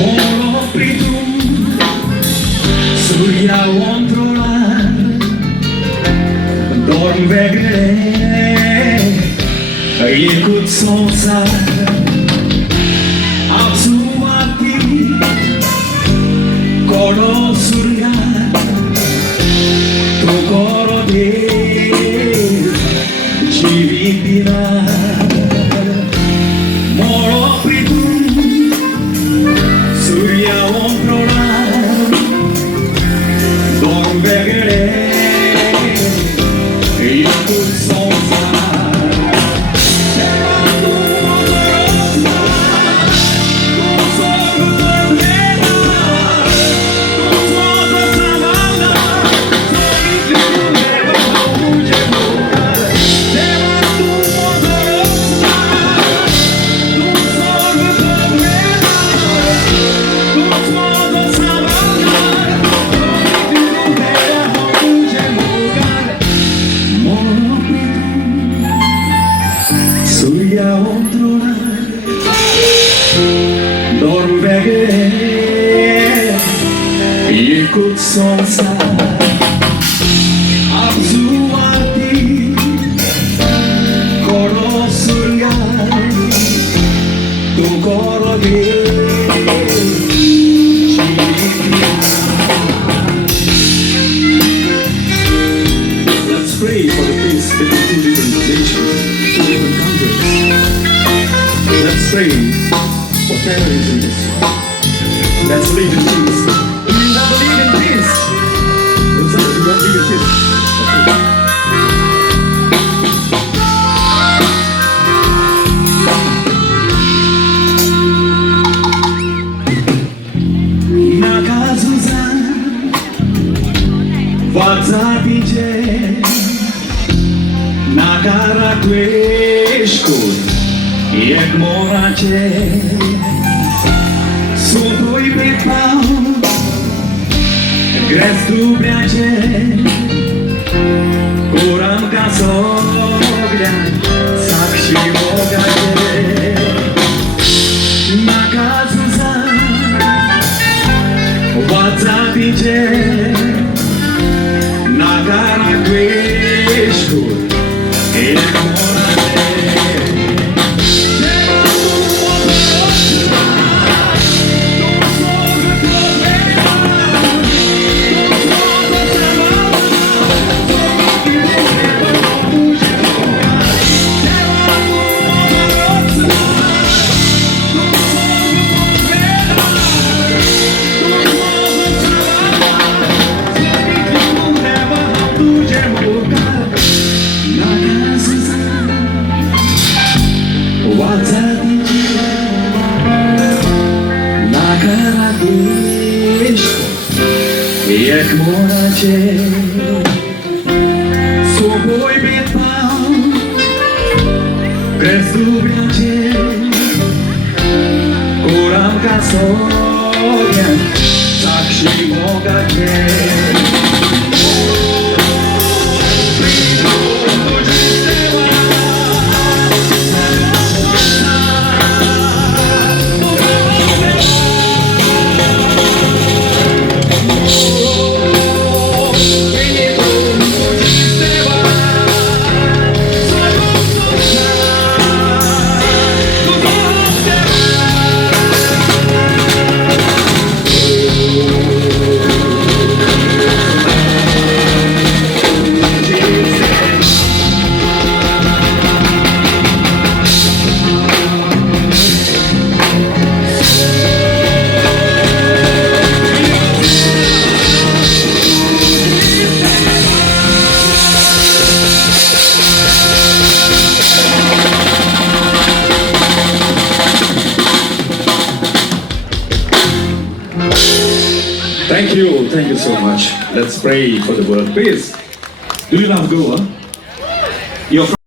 Moro pritum surya controlar dorm vegre ikut संसार absuati koro surya tu koro de chivipina moro pritum surya controlar dorm vegre ikut संसार Surya controlar dorm vegre ikut संसार absuati koro surya tu koro de Let's pray for the peace between two different nations, two different countries. Let's pray for terrorism this world. Let's live in peace. Do you not believe in peace? Looks like you don't believe in peace. Nakazuzan Vatapije Nakara kweshkut Jak moracie Sutoj wypał Grez drubiacie Kuranka sogria Sakshi bogacie Nakazuzan Vatapije Nakara kweshkut Jak moracie Jak moracie Soboj wypał Grez drubiacie Kuranka sobie Sakshi bogacie Thank you so much. Let's pray for the world peace. Do you love Goa? You're